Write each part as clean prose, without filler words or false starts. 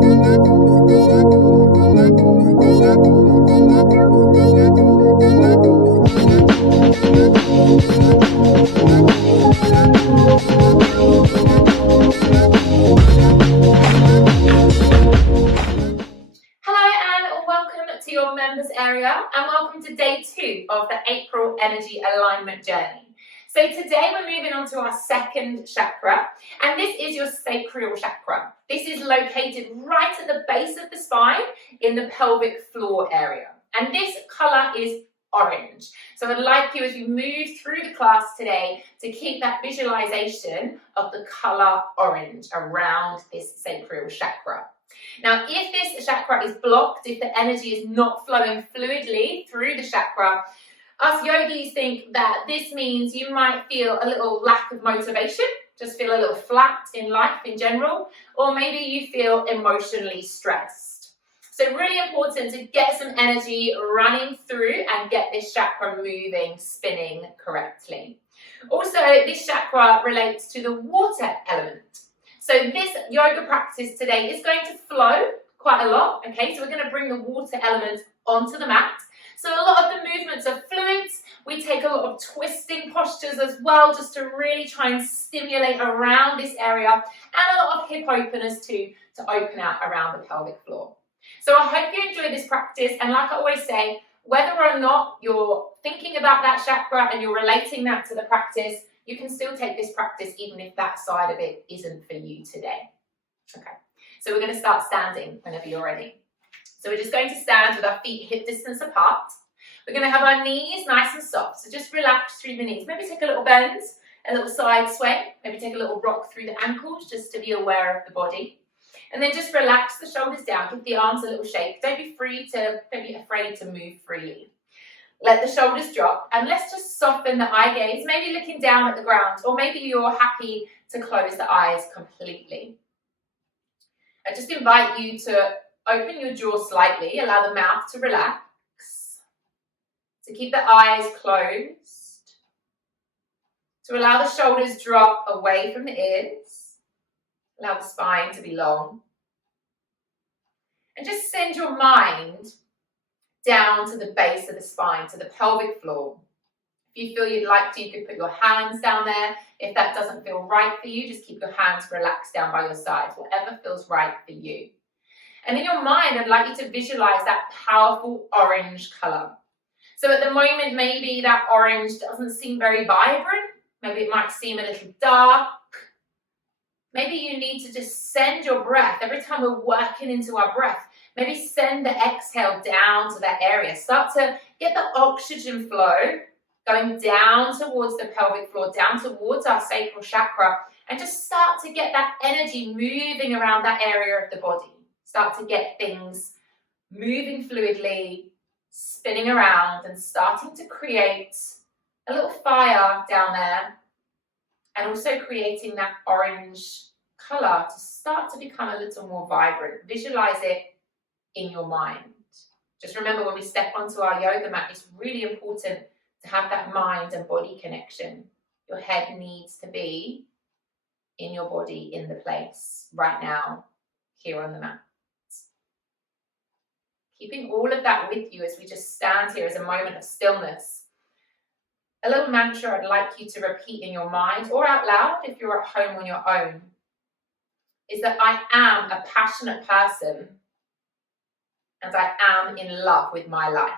To your members area, and welcome to day 2 of the April energy alignment journey. So today we're moving on to our second chakra, and this is your sacral chakra. This is located right at the base of the spine in the pelvic floor area, and this color is orange. So I'd like you, as we move through the class today, to keep that visualization of the color orange around this sacral chakra. Now, if this chakra is blocked, if the energy is not flowing fluidly through the chakra, us yogis think that this means you might feel a little lack of motivation, just feel a little flat in life in general, or maybe you feel emotionally stressed. So really important to get some energy running through and get this chakra moving, spinning correctly. Also, this chakra relates to the water element. So this yoga practice today is going to flow quite a lot, okay? So we're going to bring the water element onto the mat. So a lot of the movements are fluids. We take a lot of twisting postures as well, just to really try and stimulate around this area, and a lot of hip openers too, to open out around the pelvic floor. So I hope you enjoy this practice, and like I always say, whether or not you're thinking about that chakra and you're relating that to the practice, you can still take this practice even if that side of it isn't for you today. Okay, so we're going to start standing whenever you're ready. So we're just going to stand with our feet hip distance apart. We're going to have our knees nice and soft, so just relax through the knees. Maybe take a little bend, a little side sway, maybe take a little rock through the ankles just to be aware of the body. And then just relax the shoulders down, give the arms a little shake. Don't be afraid to move freely. Let the shoulders drop, and let's just soften the eye gaze, maybe looking down at the ground, or maybe you're happy to close the eyes completely. I just invite you to open your jaw slightly, allow the mouth to relax, to keep the eyes closed, to allow the shoulders drop away from the ears, allow the spine to be long, and just send your mind down to the base of the spine, to the pelvic floor. If you feel you'd like to, you could put your hands down there. If that doesn't feel right for you, just keep your hands relaxed down by your sides, whatever feels right for you. And in your mind, I'd like you to visualize that powerful orange color. So at the moment, maybe that orange doesn't seem very vibrant. Maybe it might seem a little dark. Maybe you need to just send your breath. Every time we're working into our breath, maybe send the exhale down to that area. Start to get the oxygen flow going down towards the pelvic floor, down towards our sacral chakra, and just start to get that energy moving around that area of the body. Start to get things moving fluidly, spinning around, and starting to create a little fire down there, and also creating that orange color to start to become a little more vibrant. Visualize it in your mind. Just remember, when we step onto our yoga mat, it's really important to have that mind and body connection. Your head needs to be in your body, in the place right now, here on the mat. Keeping all of that with you as we just stand here as a moment of stillness. A little mantra I'd like you to repeat in your mind or out loud if you're at home on your own is that I am a passionate person and I am in love with my life.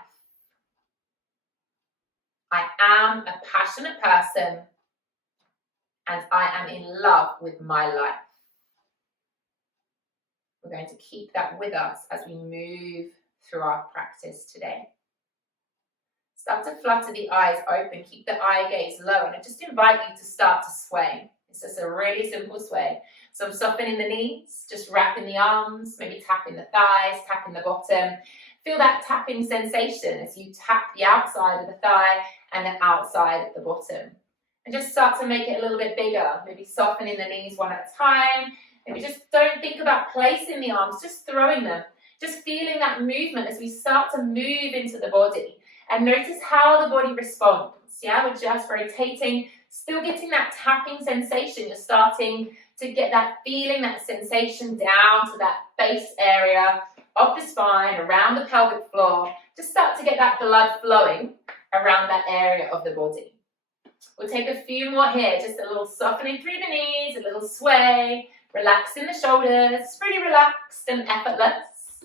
I am a passionate person and I am in love with my life. We're going to keep that with us as we move through our practice today. Start to flutter the eyes open, keep the eye gaze low, and I just invite you to start to sway. It's just a really simple sway. So I'm softening the knees, just wrapping the arms, maybe tapping the thighs, tapping the bottom. Feel that tapping sensation as you tap the outside of the thigh and the outside of the bottom. And just start to make it a little bit bigger, maybe softening the knees one at a time. Maybe just don't think about placing the arms, just throwing them. Just feeling that movement as we start to move into the body. And notice how the body responds. Yeah, we're just rotating, still getting that tapping sensation. You're starting to get that feeling, that sensation down to that base area of the spine, around the pelvic floor. Just start to get that blood flowing around that area of the body. We'll take a few more here, just a little softening through the knees, a little sway, relaxing the shoulders, pretty relaxed and effortless.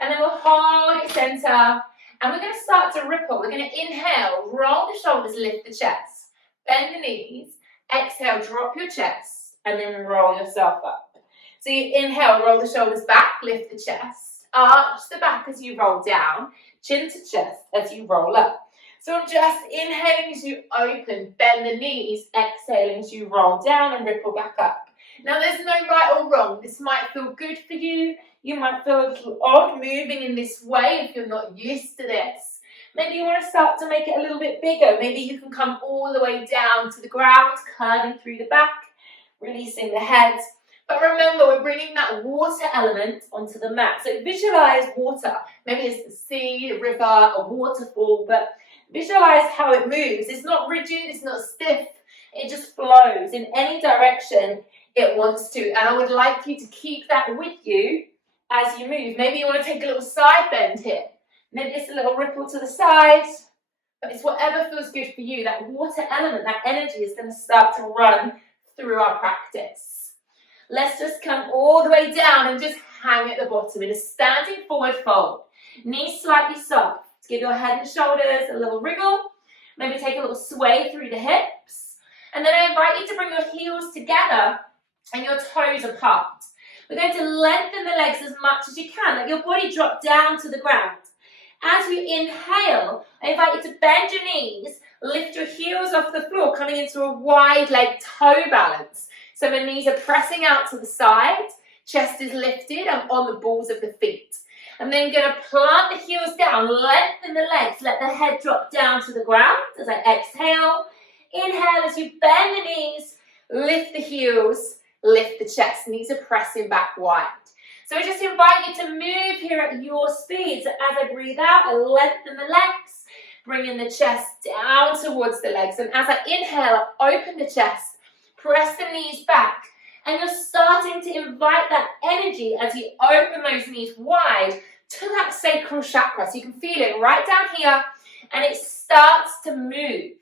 And then we'll hold it center, and we're going to start to ripple. We're going to inhale, roll the shoulders, lift the chest, bend the knees, exhale, drop your chest, and then roll yourself up. So you inhale, roll the shoulders back, lift the chest, arch the back as you roll down, chin to chest as you roll up. So I'm just inhaling as you open, bend the knees, exhaling as you roll down and ripple back up. Now there's no right or wrong. This might feel good for you. You might feel a little odd moving in this way if you're not used to this. Maybe you want to start to make it a little bit bigger. Maybe you can come all the way down to the ground, curving through the back, releasing the head. But remember, we're bringing that water element onto the mat. So visualize water. Maybe it's the sea, a river, a waterfall, but visualize how it moves. It's not rigid, it's not stiff. It just flows in any direction it wants to. And I would like you to keep that with you as you move. Maybe you want to take a little side bend here. Maybe it's a little ripple to the side. But it's whatever feels good for you. That water element, that energy is going to start to run through our practice. Let's just come all the way down and just hang at the bottom in a standing forward fold. Knees slightly soft. Give your head and shoulders a little wriggle. Maybe take a little sway through the hips. And then I invite you to bring your heels together and your toes apart. We're going to lengthen the legs as much as you can. Let your body drop down to the ground. As we inhale, I invite you to bend your knees, lift your heels off the floor, coming into a wide leg toe balance. So the knees are pressing out to the side, chest is lifted and on the balls of the feet. I'm then going to plant the heels down, lengthen the legs, let the head drop down to the ground as I exhale. Inhale as you bend the knees, lift the heels, lift the chest. Knees are pressing back wide. So I just invite you to move here at your speed. So as I breathe out, I lengthen the legs, bringing the chest down towards the legs. And as I inhale, I open the chest, press the knees back. And you're starting to invite that energy as you open those knees wide to that sacral chakra. So you can feel it right down here, and it starts to move.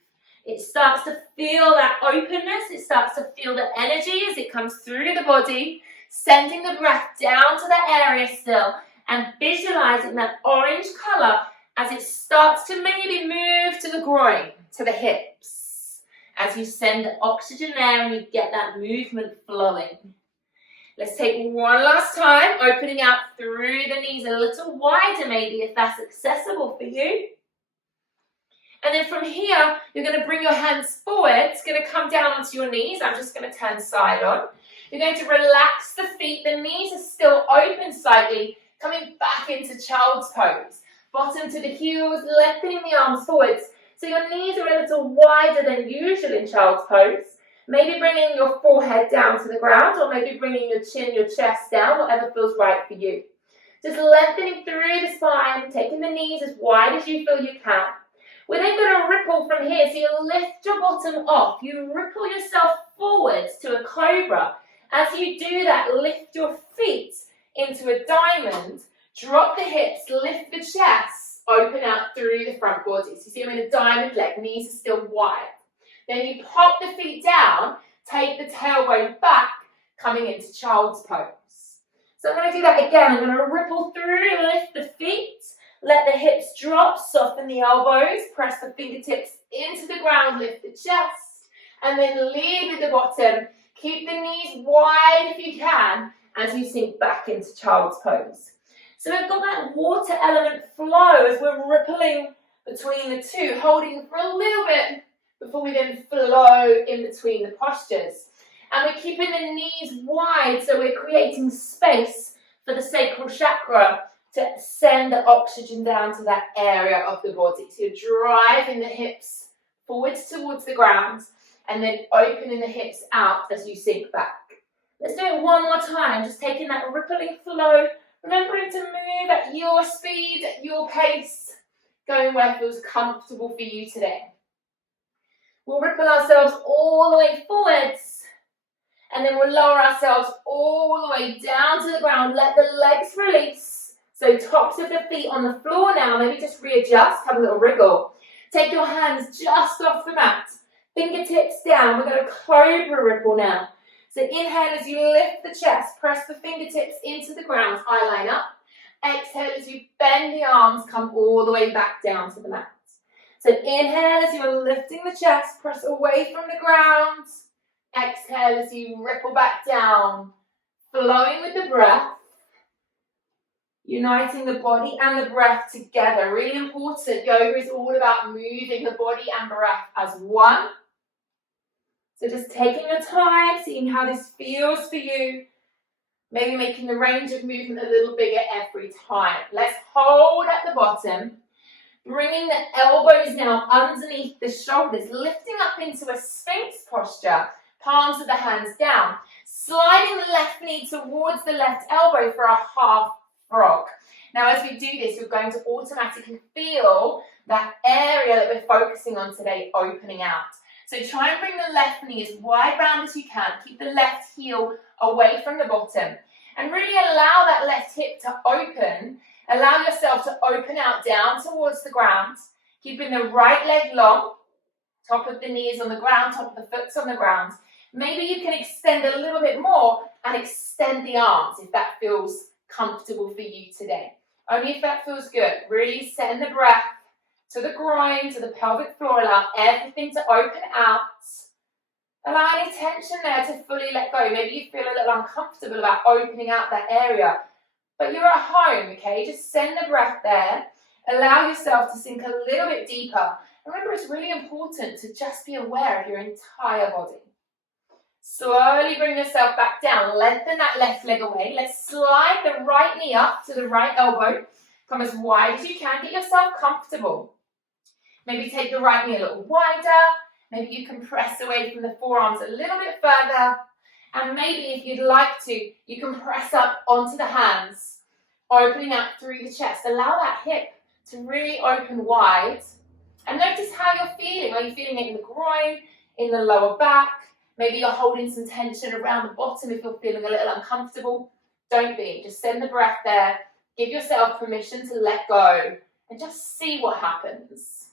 It starts to feel that openness. It starts to feel the energy as it comes through the body, sending the breath down to that area still, and visualizing that orange color as it starts to maybe move to the groin, to the hips. As you send the oxygen there and you get that movement flowing. Let's take one last time, opening out through the knees a little wider maybe if that's accessible for you. And then from here, you're going to bring your hands forward. It's going to come down onto your knees. I'm just going to turn side on. You're going to relax the feet. The knees are still open slightly, coming back into child's pose. Bottom to the heels, lengthening the arms forwards. So your knees are a little wider than usual in child's pose. Maybe bringing your forehead down to the ground, or maybe bringing your chin, your chest down, whatever feels right for you. Just lengthening through the spine, taking the knees as wide as you feel you can. We're then going to ripple from here. So you lift your bottom off. You ripple yourself forwards to a cobra. As you do that, lift your feet into a diamond. Drop the hips, lift the chest, open out through the front body. So you see I'm in a diamond leg, knees are still wide. Then you pop the feet down, take the tailbone back, coming into child's pose. So I'm going to do that again. I'm going to ripple through, lift the feet, let the hips drop, soften the elbows, press the fingertips into the ground, lift the chest, and then lead with the bottom. Keep the knees wide if you can as you sink back into child's pose. So we've got that water element flow as we're rippling between the two, holding for a little bit before we then flow in between the postures. And we're keeping the knees wide, so we're creating space for the sacral chakra to send the oxygen down to that area of the body. So you're driving the hips forwards towards the ground and then opening the hips out as you sink back. Let's do it one more time, just taking that rippling flow, remembering to move at your speed, at your pace, going where it feels comfortable for you today. We'll ripple ourselves all the way forwards, And then we'll lower ourselves all the way down to the ground. Let the legs release. So tops of the feet on the floor now. Maybe just readjust, have a little wriggle. Take your hands just off the mat. Fingertips down. We're going to cobra ripple now. So inhale as you lift the chest. Press the fingertips into the ground. Eye line up. Exhale as you bend the arms. Come all the way back down to the mat. So inhale as you're lifting the chest. Press away from the ground. Exhale as you ripple back down. Flowing with the breath. Uniting the body and the breath together. Really important. Yoga is all about moving the body and breath as one. So just taking your time, seeing how this feels for you. Maybe making the range of movement a little bigger every time. Let's hold at the bottom. Bringing the elbows now underneath the shoulders. Lifting up into a sphinx posture. Palms of the hands down. Sliding the left knee towards the left elbow for a half frog. Now as we do this, you're going to automatically feel that area that we're focusing on today opening out. So try and bring the left knee as wide round as you can. Keep the left heel away from the bottom. And really allow that left hip to open. Allow yourself to open out down towards the ground. Keeping the right leg long. Top of the knee is on the ground, top of the foot's on the ground. Maybe you can extend a little bit more and extend the arms if that feels comfortable for you today. Only if that feels good. Really send the breath to the groin, to the pelvic floor. Allow everything to open out. Allow any tension there to fully let go. Maybe you feel a little uncomfortable about opening out that area. But you're at home, okay? Just send the breath there. Allow yourself to sink a little bit deeper. Remember, it's really important to just be aware of your entire body. Slowly bring yourself back down. Lengthen that left leg away. Let's slide the right knee up to the right elbow. Come as wide as you can. Get yourself comfortable. Maybe take the right knee a little wider. Maybe you can press away from the forearms a little bit further. And maybe if you'd like to, you can press up onto the hands, opening out through the chest. Allow that hip to really open wide. And notice how you're feeling. Are you feeling it in the groin, in the lower back? Maybe you're holding some tension around the bottom if you're feeling a little uncomfortable. Don't be. Just send the breath there. Give yourself permission to let go and just see what happens.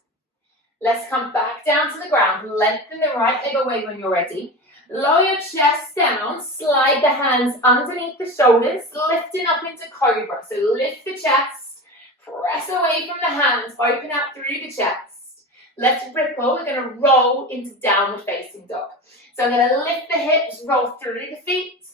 Let's come back down to the ground. Lengthen the right leg away when you're ready. Lower your chest down. Slide the hands underneath the shoulders, lifting up into cobra. So lift the chest. Press away from the hands. Open out through the chest. Let's ripple. We're going to roll into downward facing dog. So I'm going to lift the hips, roll through the feet,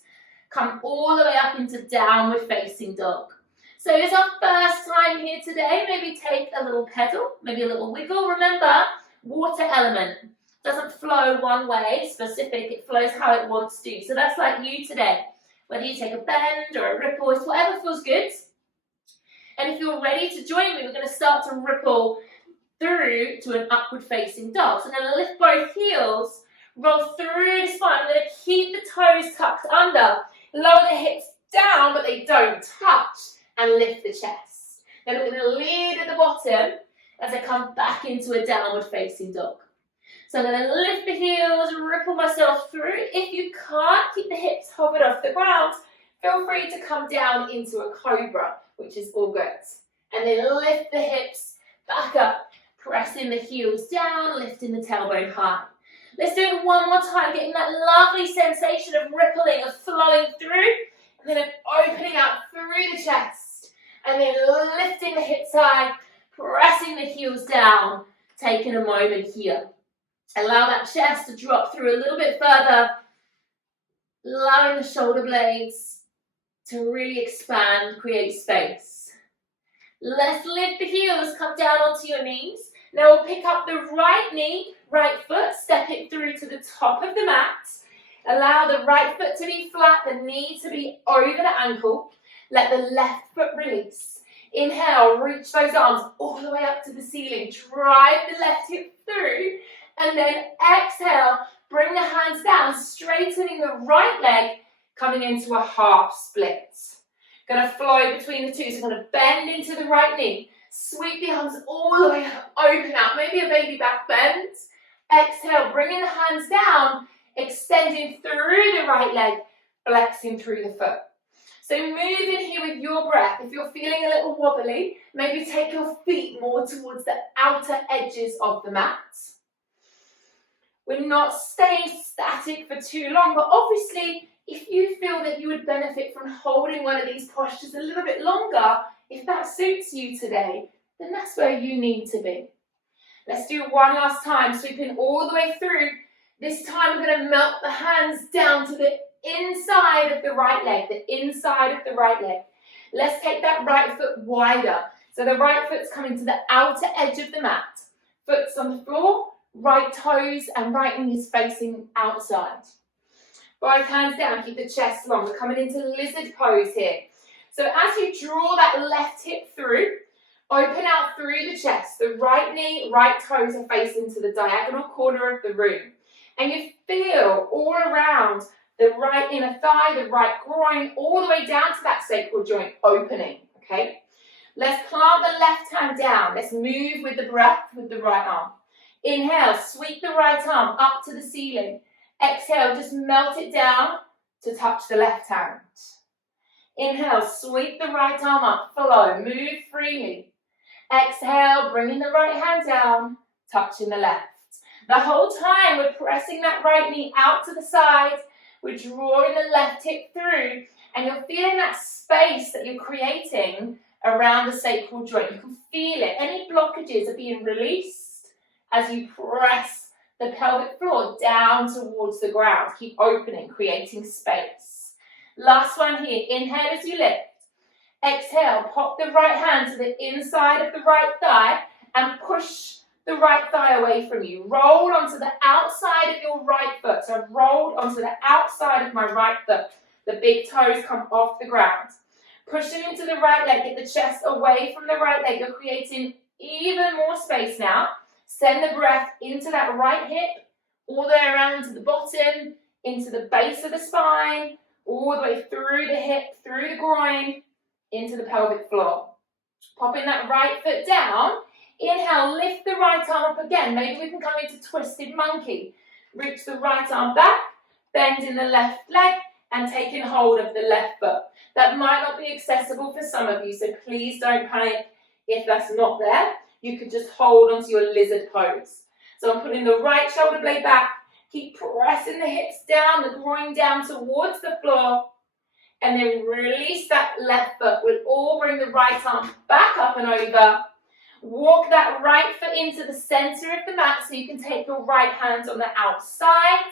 come all the way up into downward facing dog. So it's our first time here today. Maybe take a little pedal, maybe a little wiggle. Remember, water element doesn't flow one way specific. It flows how it wants to. So that's like you today. Whether you take a bend or a ripple, it's whatever feels good. And if you're ready to join me, we're going to start to ripple through to an upward facing dog. So I'm going to lift both heels. Roll through the spine. I'm going to keep the toes tucked under. Lower the hips down, but they don't touch. And lift the chest. Then we're going to lead at the bottom as I come back into a downward facing dog. So I'm going to lift the heels, ripple myself through. If you can't keep the hips hovered off the ground, feel free to come down into a cobra, which is all good. And then lift the hips back up, pressing the heels down, lifting the tailbone high. Let's do it one more time, getting that lovely sensation of rippling, of flowing through, and then opening out through the chest, and then lifting the hips high, pressing the heels down, taking a moment here. Allow that chest to drop through a little bit further, allowing the shoulder blades to really expand, create space. Let's lift the heels, come down onto your knees. Now we'll pick up the right knee, right foot, step it through to the top of the mat. Allow the right foot to be flat, the knee to be over the ankle. Let the left foot release. Inhale, reach those arms all the way up to the ceiling. Drive the left hip through. And then exhale, bring the hands down, straightening the right leg, coming into a half split. Going to flow between the two. So going to bend into the right knee. Sweep the arms all the way up, open out. Maybe a baby back bend. Exhale, bringing the hands down. extending through the right leg, flexing through the foot. So move in here with your breath. If you're feeling a little wobbly, maybe take your feet more towards the outer edges of the mat. We're not staying static for too long, but obviously, if you feel that you would benefit from holding one of these postures a little bit longer, if that suits you today, then that's where you need to be. Let's do one last time, sweeping all the way through. This time we're going to melt the hands down to the inside of the right leg, the inside of the right leg. Let's take that right foot wider. So the right foot's coming to the outer edge of the mat. Foot's on the floor, right toes and right knee is facing outside. Both hands down, keep the chest long. We're coming into lizard pose here. So as you draw that left hip through, open out through the chest. The right knee, right toes are facing to the diagonal corner of the room. And you feel all around the right inner thigh, the right groin, all the way down to that sacral joint opening, okay? Let's plant the left hand down. Let's move with the breath with the right arm. Inhale, sweep the right arm up to the ceiling. Exhale, just melt it down to touch the left hand. Inhale, sweep the right arm up, flow, move freely. Exhale, bringing the right hand down, touching the left. The whole time we're pressing that right knee out to the side, we're drawing the left hip through, and you're feeling that space that you're creating around the sacral joint. You can feel it. Any blockages are being released as you press the pelvic floor down towards the ground. Keep opening, creating space. Last one here. Inhale as you lift. Exhale, pop the right hand to the inside of the right thigh and push the right thigh away from you. Roll onto the outside of your right foot. So I've rolled onto the outside of my right foot. The big toes come off the ground. Push them into the right leg. Get the chest away from the right leg. You're creating even more space now. Send the breath into that right hip, all the way around to the bottom, into the base of the spine, all the way through the hip, through the groin, into the pelvic floor. Popping that right foot down. Inhale, lift the right arm up again. Maybe we can come into twisted monkey. Reach the right arm back, bend in the left leg, and taking hold of the left foot. That might not be accessible for some of you, so please don't panic if that's not there. You could just hold onto your lizard pose. So I'm putting the right shoulder blade back. Keep pressing the hips down, the groin down towards the floor. And then release that left foot. We'll all bring the right arm back up and over. Walk that right foot into the center of the mat so you can take your right hand on the outside.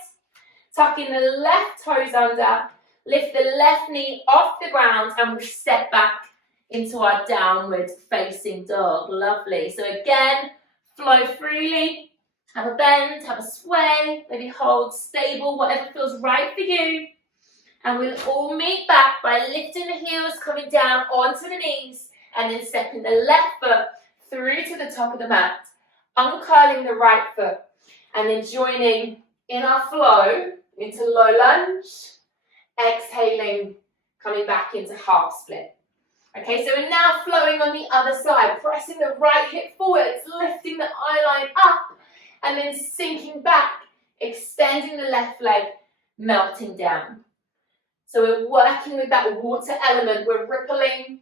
Tucking the left toes under. Lift the left knee off the ground and we step back into our downward facing dog. Lovely. So again, flow freely. Have a bend, have a sway, maybe hold stable, whatever feels right for you. And we'll all meet back by lifting the heels, coming down onto the knees, and then stepping the left foot through to the top of the mat, uncurling the right foot, and then joining in our flow into low lunge, exhaling, coming back into half split. Okay, so we're now flowing on the other side, pressing the right hip forwards, lifting the eye line up, and then sinking back, extending the left leg, melting down. So we're working with that water element, we're rippling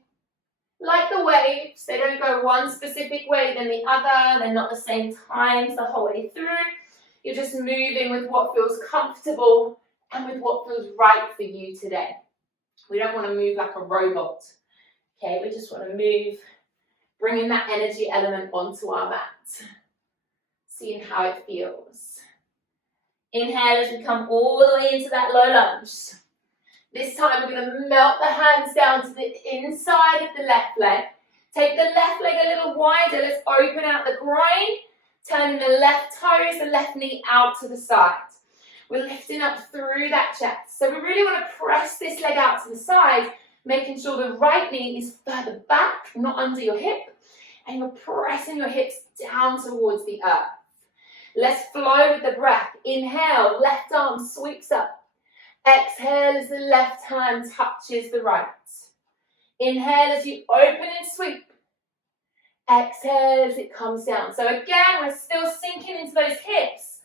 like the waves. They don't go one specific way then the other, they're not the same times the whole way through. You're just moving with what feels comfortable and with what feels right for you today. We don't want to move like a robot. Okay, we just want to move, bringing that energy element onto our mat. Seeing how it feels. Inhale as we come all the way into that low lunge. This time we're going to melt the hands down to the inside of the left leg. Take the left leg a little wider. Let's open out the groin. Turning the left toes, the left knee out to the side. We're lifting up through that chest. So we really want to press this leg out to the side, making sure the right knee is further back, not under your hip. And you're pressing your hips down towards the earth. Let's flow with the breath. Inhale, left arm sweeps up. Exhale as the left hand touches the right. Inhale as you open and sweep. Exhale as it comes down. So again, we're still sinking into those hips.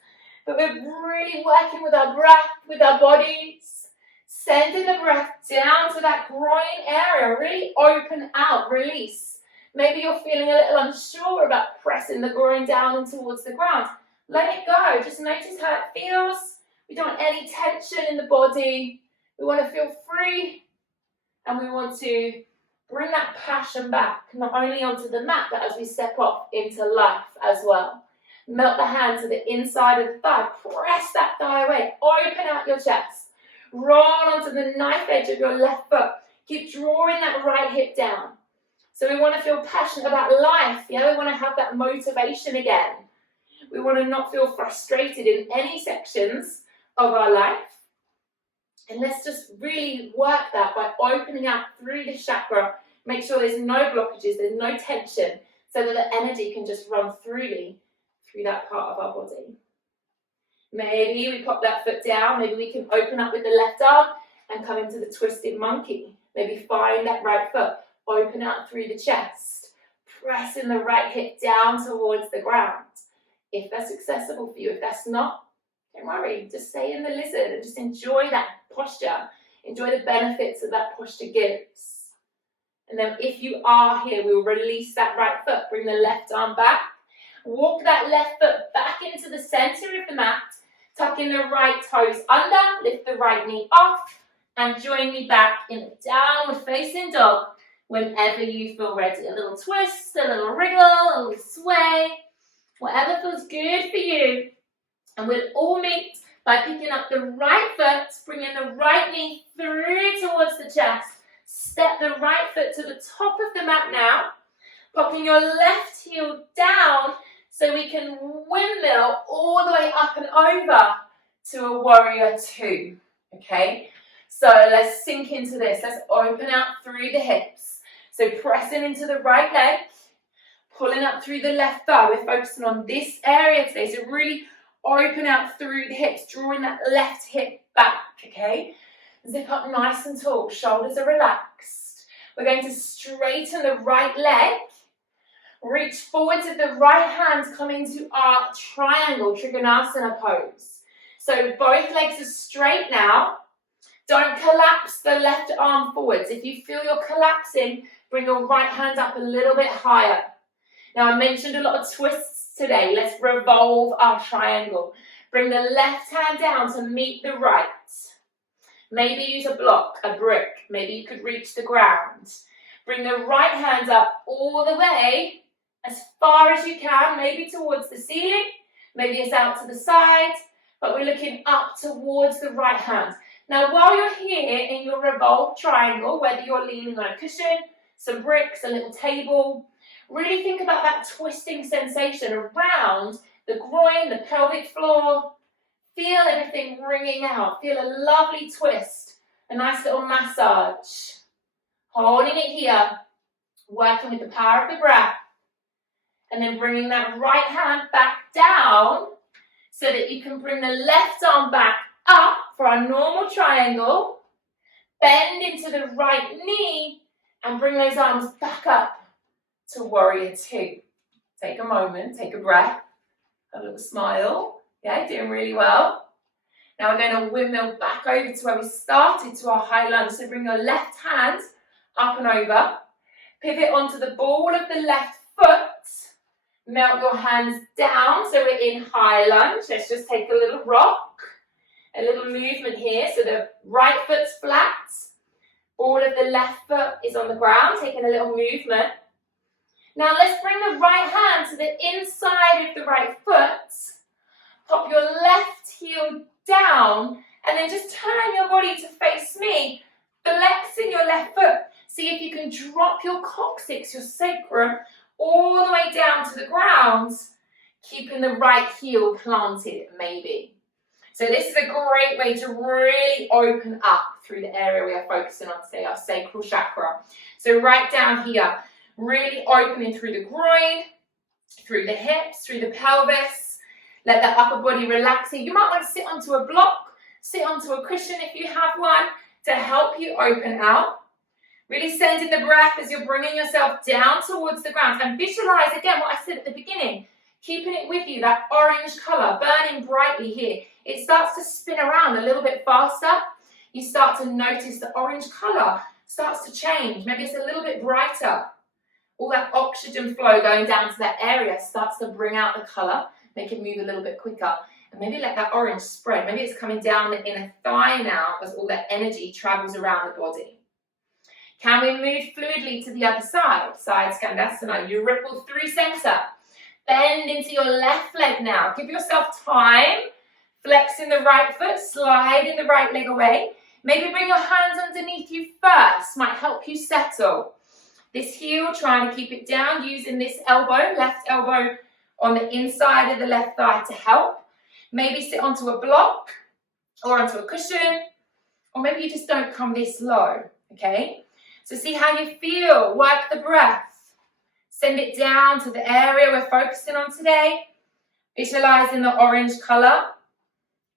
But we're really working with our breath, with our bodies. Sending the breath down to that groin area. Really open out, release. Maybe you're feeling a little unsure about pressing the groin down and towards the ground. Let it go. Just notice how it feels. We don't want any tension in the body. We want to feel free. And we want to bring that passion back, not only onto the mat, but as we step off into life as well. Melt the hand to the inside of the thigh. Press that thigh away. Open out your chest. Roll onto the knife edge of your left foot. Keep drawing that right hip down. So we want to feel passionate about life. Yeah, we want to have that motivation again. We want to not feel frustrated in any sections of our life. And let's just really work that by opening out through the chakra. Make sure there's no blockages, there's no tension, so that the energy can just run through that part of our body. Maybe we pop that foot down. Maybe we can open up with the left arm and come into the twisted monkey. Maybe find that right foot. Open out through the chest. Pressing the right hip down towards the ground. If that's accessible for you. If that's not, don't worry. Just stay in the lizard and just enjoy that posture. Enjoy the benefits that that posture gives. And then if you are here, we'll release that right foot. Bring the left arm back. Walk that left foot back into the center of the mat. Tuck in the right toes under. Lift the right knee off. And join me back in the downward facing dog whenever you feel ready. A little twist, a little wriggle, a little sway. Whatever feels good for you. And we'll all meet by picking up the right foot, bringing the right knee through towards the chest. Step the right foot to the top of the mat now. Popping your left heel down so we can windmill all the way up and over to a warrior two. Okay? So let's sink into this. Let's open out through the hips. So pressing into the right leg. Pulling up through the left thigh. We're focusing on this area today. So really open out through the hips, drawing that left hip back, okay? Zip up nice and tall, shoulders are relaxed. We're going to straighten the right leg. Reach forward with the right hand, come into our triangle, Trikonasana pose. So both legs are straight now. Don't collapse the left arm forwards. If you feel you're collapsing, bring your right hand up a little bit higher. Now, I mentioned a lot of twists today. Let's revolve our triangle. Bring the left hand down to meet the right. Maybe use a block, a brick. Maybe you could reach the ground. Bring the right hand up all the way, as far as you can, maybe towards the ceiling. Maybe it's out to the side, but we're looking up towards the right hand. Now, while you're here in your revolved triangle, whether you're leaning on a cushion, some bricks, a little table, really think about that twisting sensation around the groin, the pelvic floor. Feel everything wringing out. Feel a lovely twist, a nice little massage. Holding it here, working with the power of the breath, and then bringing that right hand back down so that you can bring the left arm back up for our normal triangle. Bend into the right knee and bring those arms back up to warrior two. Take a moment, take a breath, a little smile. Yeah, doing really well. Now we're going to windmill back over to where we started, to our high lunge. So bring your left hand up and over. Pivot onto the ball of the left foot. Melt your hands down so we're in high lunge. Let's just take a little rock. A little movement here. So the right foot's flat. Ball of the left foot is on the ground. Taking a little movement. Now let's bring the right hand to the inside of the right foot. Pop your left heel down and then just turn your body to face me. Flexing your left foot. See if you can drop your coccyx, your sacrum, all the way down to the ground, keeping the right heel planted, maybe. So this is a great way to really open up through the area we are focusing on today, our sacral chakra. So right down here, really opening through the groin, through the hips, through the pelvis. Let that upper body relax here. You might want to sit onto a block, sit onto a cushion if you have one, to help you open out. Really sending the breath as you're bringing yourself down towards the ground. And visualize, again, what I said at the beginning. keeping it with you, that orange colour burning brightly here. It starts to spin around a little bit faster. You start to notice the orange colour starts to change. Maybe it's a little bit brighter. All that oxygen flow going down to that area starts to bring out the colour, make it move a little bit quicker. And maybe let that orange spread. Maybe it's coming down the inner thigh now as all that energy travels around the body. Can we move fluidly to the other side? Side Skandasana. You ripple through centre. Bend into your left leg now. Give yourself time. Flexing the right foot, sliding the right leg away. Maybe bring your hands underneath you first. Might help you settle. This heel, trying to keep it down, using this elbow, left elbow on the inside of the left thigh to help. Maybe sit onto a block or onto a cushion, or maybe you just don't come this low, okay? So see how you feel, work the breath. Send it down to the area we're focusing on today. Visualizing the orange colour.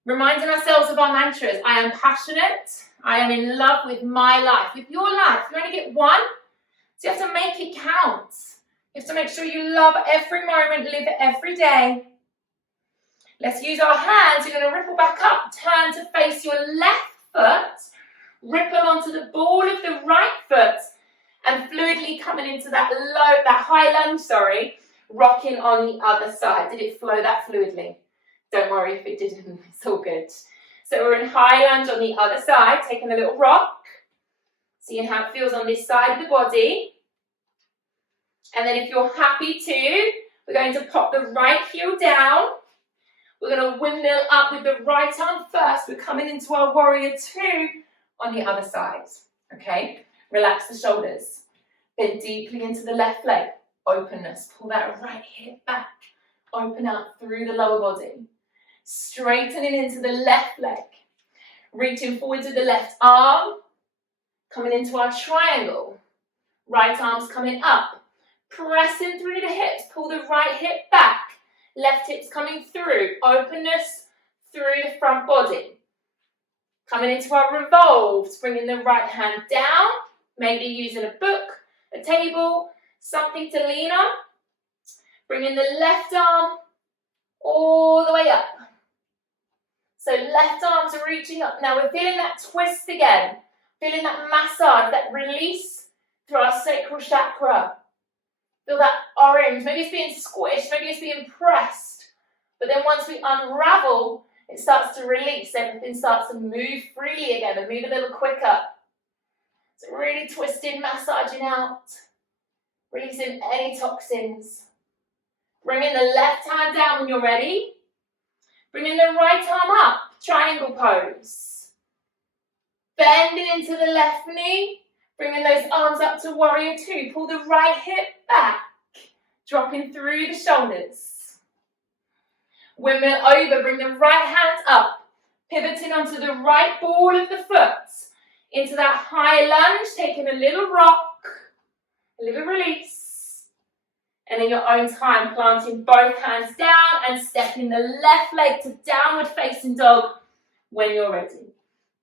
Reminding ourselves of our mantras. I am passionate. I am in love with my life, with your life. You only get one, so you have to make it count. You have to make sure you love every moment, live it every day. Let's use our hands. You're going to ripple back up. Turn to face your left foot. Ripple onto the ball of the right foot. And fluidly coming into that high lunge, rocking on the other side. Did it flow that fluidly? Don't worry if it didn't. It's all good. So we're in high lunge on the other side. Taking a little rock. Seeing how it feels on this side of the body. And then if you're happy to, we're going to pop the right heel down. We're going to windmill up with the right arm first. We're coming into our warrior two on the other side. Okay? Relax the shoulders. Bend deeply into the left leg. Openness. Pull that right hip back. Open out through the lower body. Straightening into the left leg. Reaching forward to the left arm. Coming into our triangle. Right arm's coming up. Pressing through the hips. Pull the right hip back. Left hip's coming through. Openness through the front body. Coming into our revolves. Bringing the right hand down. Maybe using a book, a table, something to lean on. Bringing the left arm all the way up. So left arms are reaching up. Now we're feeling that twist again. Feeling that massage, that release through our sacral chakra. Feel that orange. Maybe it's being squished. Maybe it's being pressed. But then once we unravel, it starts to release. Everything starts to move freely again and move a little quicker. So really twisting, massaging out. Releasing any toxins. Bringing the left hand down when you're ready. Bringing the right arm up. Triangle pose. Bending into the left knee. Bringing those arms up to warrior two. Pull the right hip back. Dropping through the shoulders. Windmill over. Bring the right hand up. Pivoting onto the right ball of the foot. Into that high lunge. Taking a little rock. A little release. And in your own time, planting both hands down and stepping the left leg to downward facing dog when you're ready.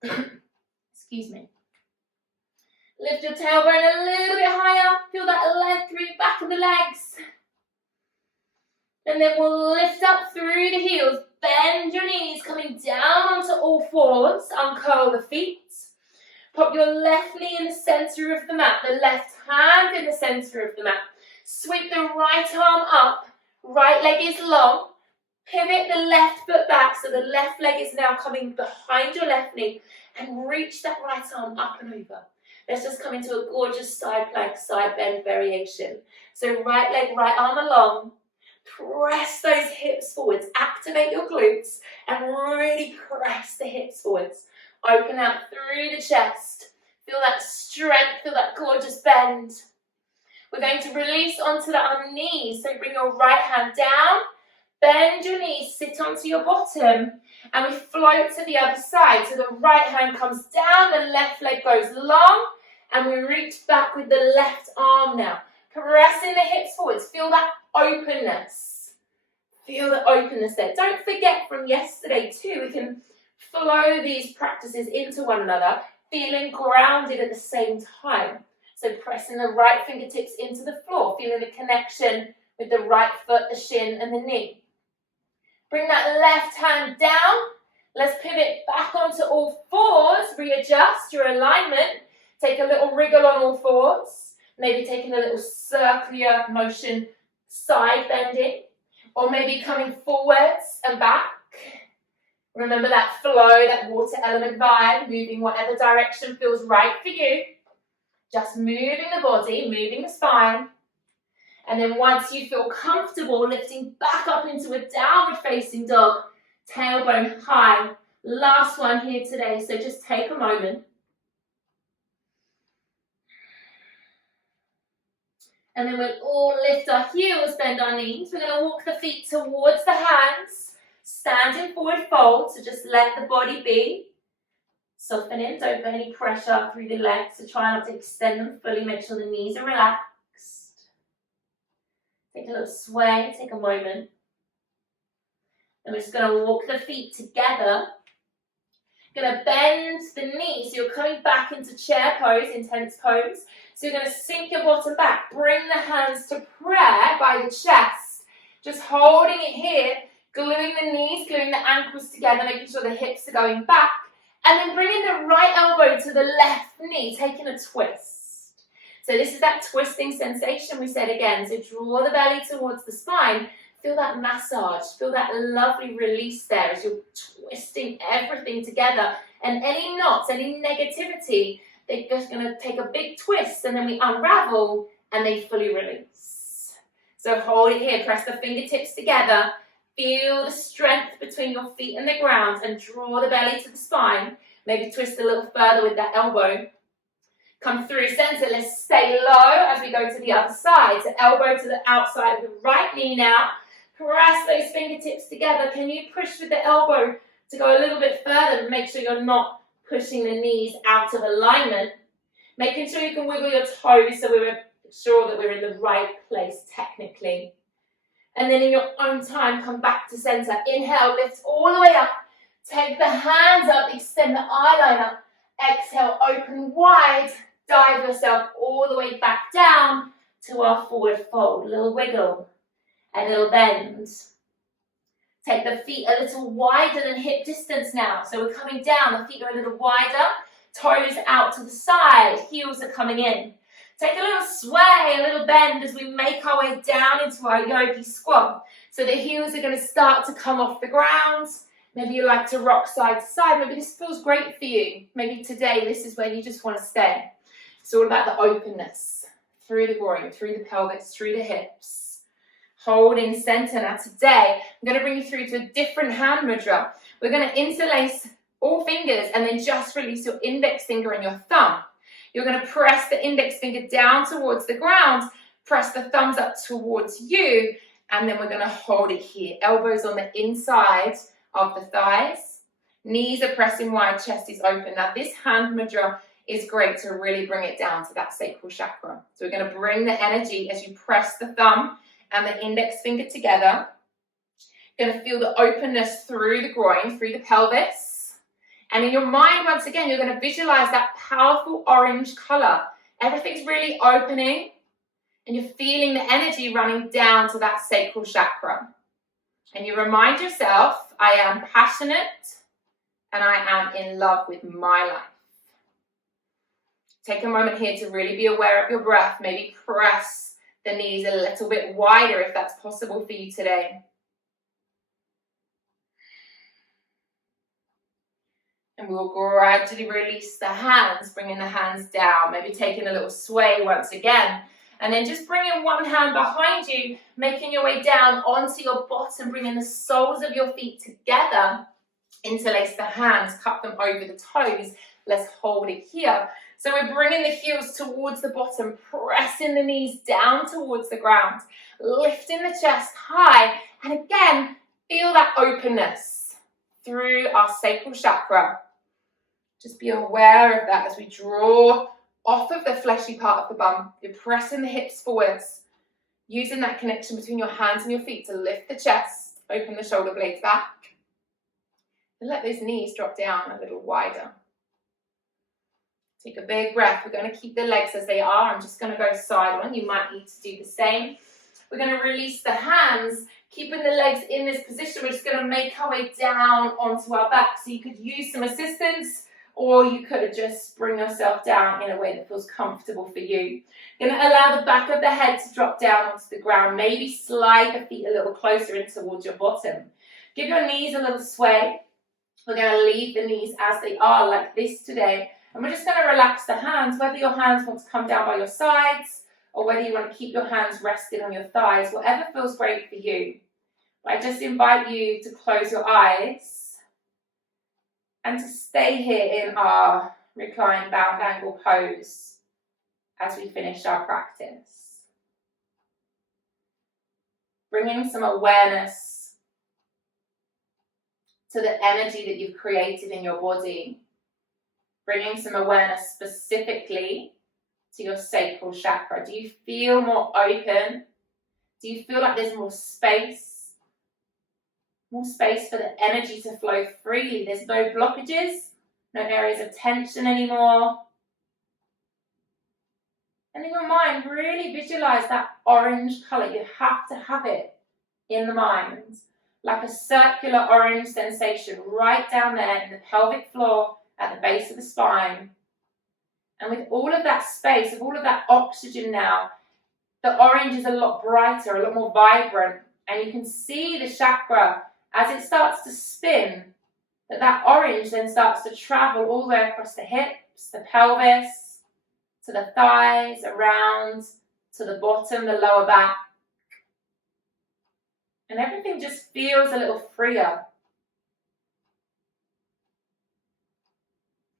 Excuse me. Lift your tailbone a little bit higher. Feel that length through the back of the legs. And then we'll lift up through the heels. Bend your knees, coming down onto all fours. Uncurl the feet. Pop your left knee in the centre of the mat. The left hand in the centre of the mat. Sweep the right arm up. Right leg is long. Pivot the left foot back so the left leg is now coming behind your left knee. And reach that right arm up and over. Let's just come into a gorgeous side plank, side bend variation. So right leg, right arm along. Press those hips forwards. Activate your glutes and really press the hips forwards. Open out through the chest. Feel that strength, feel that gorgeous bend. We're going to release onto our knees. So bring your right hand down. Bend your knees, sit onto your bottom. And we float to the other side. So the right hand comes down, the left leg goes long. And we reach back with the left arm now. Pressing the hips forwards. Feel that openness. Feel the openness there. Don't forget from yesterday too, we can flow these practices into one another, feeling grounded at the same time. So pressing the right fingertips into the floor, feeling the connection with the right foot, the shin and the knee. Bring that left hand down. Let's pivot back onto all fours. Readjust your alignment. Take a little wriggle on all fours. Maybe taking a little circular motion, side bending. Or maybe coming forwards and back. Remember that flow, that water element vibe, moving whatever direction feels right for you. Just moving the body, moving the spine. And then once you feel comfortable, lifting back up into a downward facing dog, tailbone high. Last one here today, so just take a moment. And then we'll all lift our heels, bend our knees. We're going to walk the feet towards the hands. Stand in forward fold, so just let the body be. Softening, don't put any pressure through the legs, so try not to extend them fully. Make sure the knees are relaxed. Take a little sway, take a moment. And we're just going to walk the feet together. Going to bend the knees, so you're coming back into chair pose, intense pose. So you're going to sink your bottom back. Bring the hands to prayer by the chest. Just holding it here. Gluing the knees, gluing the ankles together, making sure the hips are going back. And then bringing the right elbow to the left knee, taking a twist. So this is that twisting sensation we said again. So draw the belly towards the spine. Feel that massage. Feel that lovely release there as you're twisting everything together. And any knots, any negativity, they're just going to take a big twist and then we unravel and they fully release. So hold it here. Press the fingertips together. Feel the strength between your feet and the ground and draw the belly to the spine. Maybe twist a little further with that elbow. Come through center. Let's stay low as we go to the other side. So elbow to the outside of the right knee now. Press those fingertips together. Can you push with the elbow to go a little bit further and make sure you're not pushing the knees out of alignment? Making sure you can wiggle your toes so we're sure that we're in the right place technically. And then in your own time, come back to center. Inhale, lift all the way up. Take the hands up, extend the eye line up. Exhale, open wide. Dive yourself all the way back down to our forward fold. A little wiggle, a little bend. Take the feet a little wider than hip distance now. So we're coming down, the feet are a little wider. Toes out to the side, heels are coming in. Take a little sway, a little bend as we make our way down into our yogi squat. So the heels are going to start to come off the ground. Maybe you like to rock side to side. Maybe this feels great for you. Maybe today this is where you just want to stay. It's all about the openness through the groin, through the pelvis, through the hips. Hold in center. Now today, I'm going to bring you through to a different hand mudra. We're going to interlace all fingers and then just release your index finger and your thumb. You're going to press the index finger down towards the ground, press the thumbs up towards you, and then we're going to hold it here. Elbows on the inside of the thighs. Knees are pressing wide, chest is open. Now this hand mudra is great to really bring it down to that sacral chakra. So we're going to bring the energy as you press the thumb and the index finger together. You're going to feel the openness through the groin, through the pelvis. And in your mind, once again, you're going to visualize that powerful orange color. Everything's really opening and you're feeling the energy running down to that sacral chakra. And you remind yourself, I am passionate and I am in love with my life. Take a moment here to really be aware of your breath. Maybe press the knees a little bit wider if that's possible for you today. And we'll gradually release the hands, bringing the hands down, maybe taking a little sway once again. And then just bringing one hand behind you, making your way down onto your bottom, bringing the soles of your feet together. Interlace the hands, cup them over the toes. Let's hold it here. So we're bringing the heels towards the bottom, pressing the knees down towards the ground, lifting the chest high. And again, feel that openness through our sacral chakra. Just be aware of that as we draw off of the fleshy part of the bum. You're pressing the hips forwards, using that connection between your hands and your feet to lift the chest, open the shoulder blades back, and let those knees drop down a little wider. Take a big breath. We're going to keep the legs as they are. I'm just going to go side on. You might need to do the same. We're going to release the hands, keeping the legs in this position. We're just going to make our way down onto our back. So you could use some assistance, or you could just bring yourself down in a way that feels comfortable for you. You're going to allow the back of the head to drop down onto the ground. Maybe slide the feet a little closer in towards your bottom. Give your knees a little sway. We're going to leave the knees as they are like this today. And we're just going to relax the hands, whether your hands want to come down by your sides or whether you want to keep your hands rested on your thighs, whatever feels great for you. I just invite you to close your eyes and to stay here in our reclined bound angle pose as we finish our practice. Bringing some awareness to the energy that you've created in your body. Bringing some awareness specifically to your sacral chakra. Do you feel more open? Do you feel like there's more space? More space for the energy to flow freely. There's no blockages, no areas of tension anymore. And in your mind, really visualize that orange colour. You have to have it in the mind. Like a circular orange sensation right down there in the pelvic floor at the base of the spine. And with all of that space, with all of that oxygen now, the orange is a lot brighter, a lot more vibrant. And you can see the chakra as it starts to spin, that orange then starts to travel all the way across the hips, the pelvis, to the thighs, around to the bottom, the lower back. And everything just feels a little freer,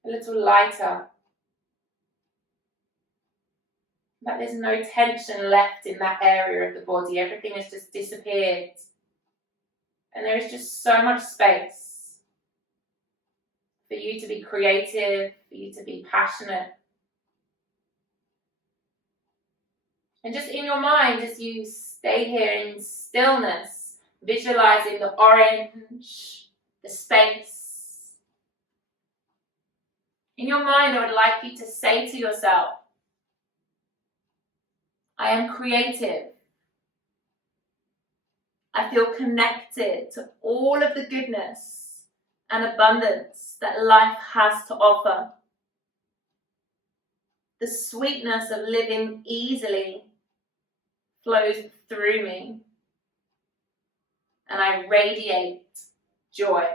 a little lighter. Like there's no tension left in that area of the body. Everything has just disappeared. And there is just so much space for you to be creative, for you to be passionate. And just in your mind, as you stay here in stillness, visualizing the orange, the space. In your mind, I would like you to say to yourself, I am creative. I feel connected to all of the goodness and abundance that life has to offer. The sweetness of living easily flows through me, and I radiate joy.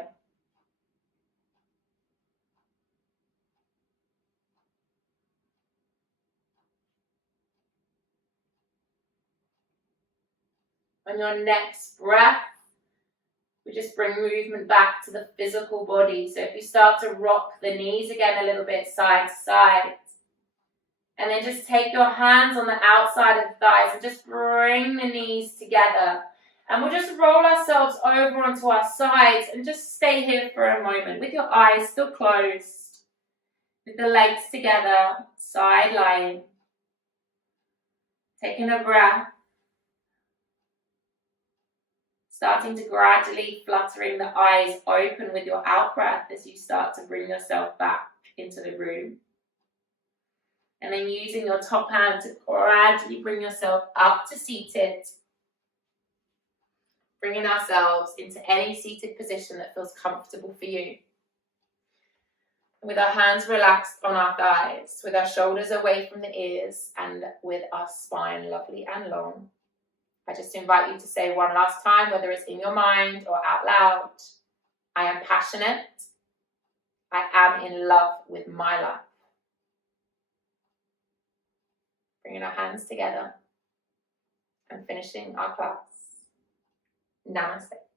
On your next breath, we just bring movement back to the physical body. So if you start to rock the knees again a little bit side to side, and then just take your hands on the outside of the thighs and just bring the knees together. And we'll just roll ourselves over onto our sides and just stay here for a moment with your eyes still closed, with the legs together, side lying. Taking a breath. Starting to gradually fluttering the eyes open with your out breath as you start to bring yourself back into the room. And then using your top hand to gradually bring yourself up to seated. Bringing ourselves into any seated position that feels comfortable for you. With our hands relaxed on our thighs, with our shoulders away from the ears, and with our spine lovely and long. I just invite you to say one last time, whether it's in your mind or out loud, I am passionate. I am in love with my life. Bringing our hands together and finishing our class. Namaste.